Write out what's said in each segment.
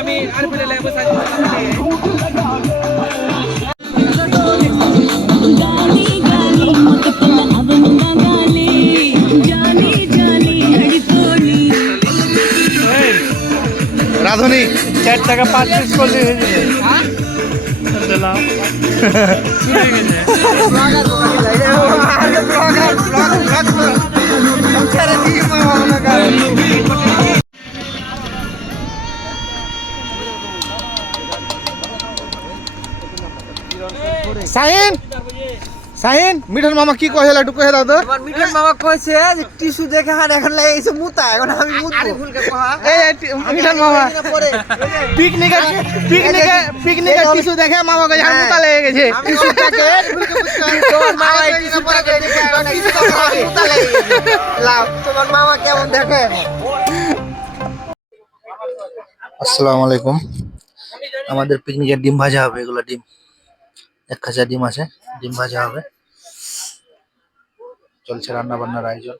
আমি আর বলে লাগবে সাজি রাধুনি চার টাকা পাঁচ পিস করলে দিলাম সাহিন মিঠন মামা কি কহে লাডু কহে দাও তো। আমার মিঠন মামা কইছে যে টিস্যু দেখে হার এখন লাগে এসে মুতা এখন আমি মুতবো। এই মিঠন মামা পিকনিকে পিকনিকে পিকনিকে টিস্যু দেখে মামা মুতা লেগে গেছে। টিস্যুটাকে তোমার মামা মুতা লেগে গেছে। লাও তোমার মামা কেমন দেখে? আসসালামু আলাইকুম। আমাদের পিকনিকের ডিম ভাজা হবে এগুলো ডিম। এক খাঁচা ডিম আছে ডিম ভাজা হবে। চলছে রান্না বান্নার আয়োজন।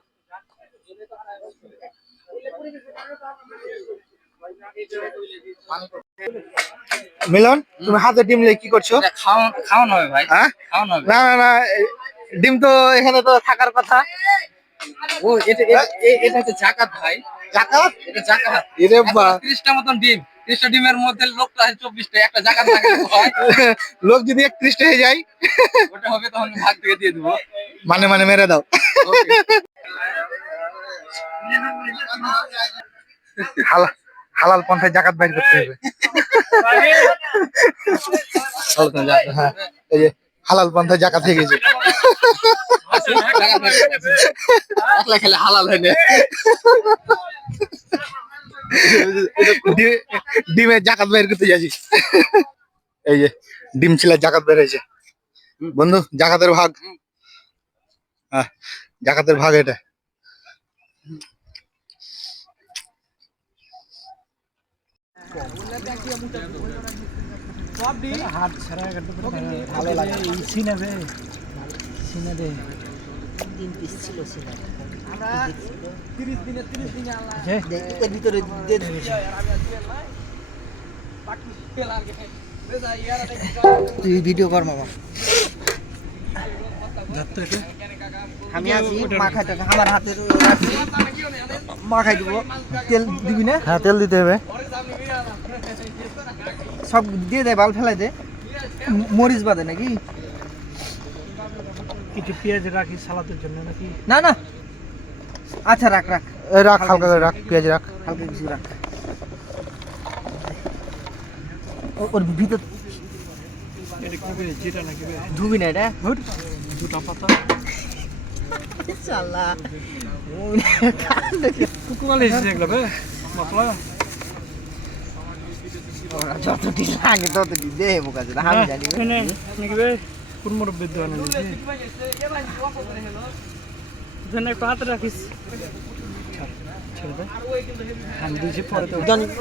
মিলন তুমি হাতে ডিম নিয়ে কি করছ? খাওয়ান হবে ভাই। হ্যাঁ? না না না ডিম তো এখানে তো থাকার কথা। ও এটা এটা- হচ্ছে জাকাত ভাই। জাকাত? এটা জাকাত। এরে বা। ত্রিশটা মতন ডিম। ত্রিশটা ডিমের মধ্যে লোকটা আছে চব্বিশটা একটা লাগে হয় লোক যদি একত্রিশটা হয়ে যায়। ওটা হবে তখন ভাগ থেকে দিয়ে দেবো। মানে মানে মেরে দাও। হালাল হালাল পন্থায় জাকাত বাইর করতে হবে। হ্যাঁ। এই যে হালাল পন্থায় জাকাত হয়ে গেছে। একলা খেলে হালাল হয় না। ডিমের জাকাত বাইর করতে যাচ্ছি। এই যে ডিম ছিল জাকাত বের হয়েছে। বন্ধু জাকাতের ভাগ। হ্যাঁ জাকাতের ভাগ এটা। এর ভিতরে দিয়ে দিবি। তুই ভিডিও কর মামা। আমি আছি মাখাই টাকা আমার হাতে মাখাই দিব। তেল দিবি না? হ্যাঁ তেল দিতে হবে। সব দিয়ে দে বাল ফেলাই দে। মরিচ বাদে নাকি? কিছু পেঁয়াজ রাখি সালাদের জন্য নাকি? না না। আচ্ছা রাখ রাখ। রাখ হালকা করে রাখ পেঁয়াজ রাখ। হালকা কিছু রাখ। ওর ভিতর ধুবি না এটা? ধুর দুটা পাতা। চাল্লা। কুকুরালে এসেছে এগুলো বে মশলা। যতটি লাগে ততটি দে বোকা আমি জানি বে। এনে নাকি বে কোন মুরব্বীর দোকানে একটু হাতে রাখিস। আমি দিয়েছি পরে তো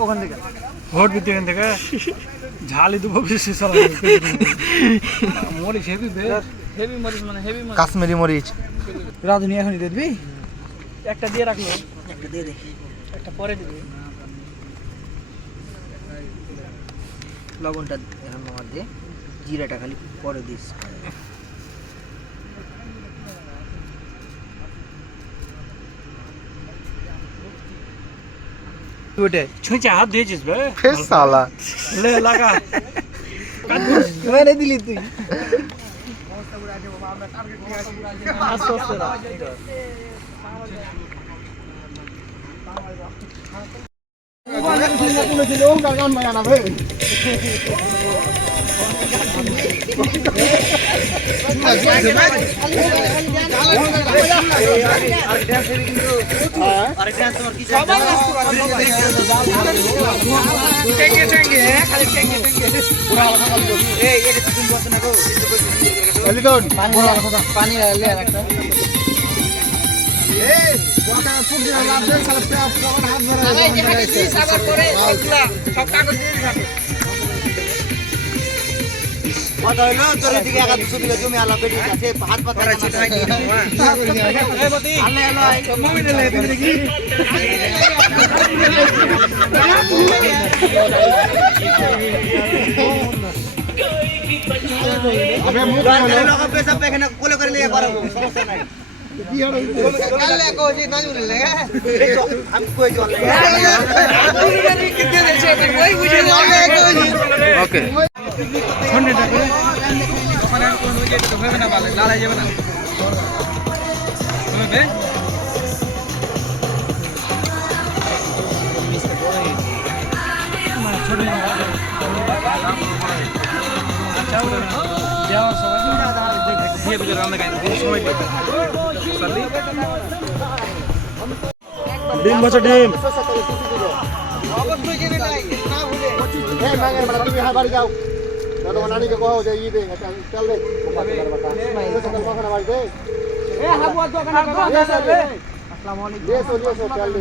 ওখান থেকে। ভোট দিতে এখান থেকে? ঝালি দেবো বেশি হেভি মরিস মানে হেভি কাশ্মীরি মরিচ। রাধুনি এখনই দিয়ে দিবি? একটা দিয়ে রাখল? একটা দিয়ে দে। একটা পরে দিবি? লবণটা এখন আমার দিয়ে জিরাটা খালি পরে দিস। ওটে ছুঁচে হাত দিয়েছিস বে? ফের সালা। লে লাগা। মেরে দিলি তুই। আস্তে আস্তে রাখ। পানি লে রাখতা কথা ধরলো তোর দিকে একা দুশো বিঘা জমি আলো পেটে আছে হাত পাতা পেশা পেখানে কোলে করে নিয়ে পারবো সমস্যা নাই ओके 100 টাকা করে ওখানে কোন ওই যেটা হবে না ভালো লালাই যাবে না হবে ছোট আচ্ছা দেওয়া সবাই দিয়ে বুঝে রান্না খাই সময় ডিম বাচ্চা ডিম অবশ্যই কিনে নাই না ভুলে হ্যাঁ বাড়ি যাও তোমার নানিকে কও যে ই দে চল দে এ হাবু চলিয়ে চল দে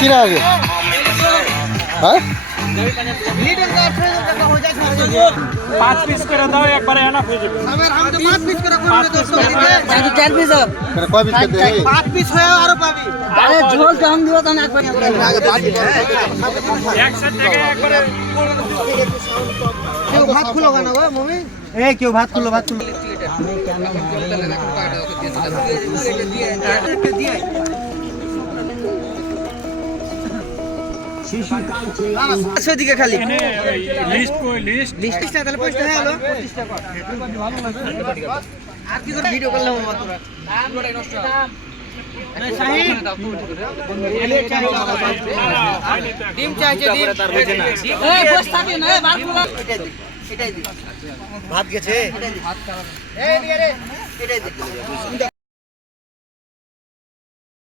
চিনা আগে হ্যাঁ লিডার কার ফ্রেন্ড হয়ে পাঁচ পিস করে দাও একবারে এনাফ হয়ে যাবে পাঁচ পিস করে চার পিস মানে কয় পিস পাঁচ পিস হয়ে আরও পাবি আরে ঝোল কম দিব তো না একসাথে থেকে একবারে কেউ ভাত খুলো কেন গো মমি এই কেউ ভাত খুলো ভাত খুলো সেদিকে খালি। লিস্ট কই লিস্ট তাহলে পয়সা আর কি করে ভিডিও করলাম ডিম চাইছে ডিম। এই থাকে না বার এটাই দি এটাই দি ভাত গেছে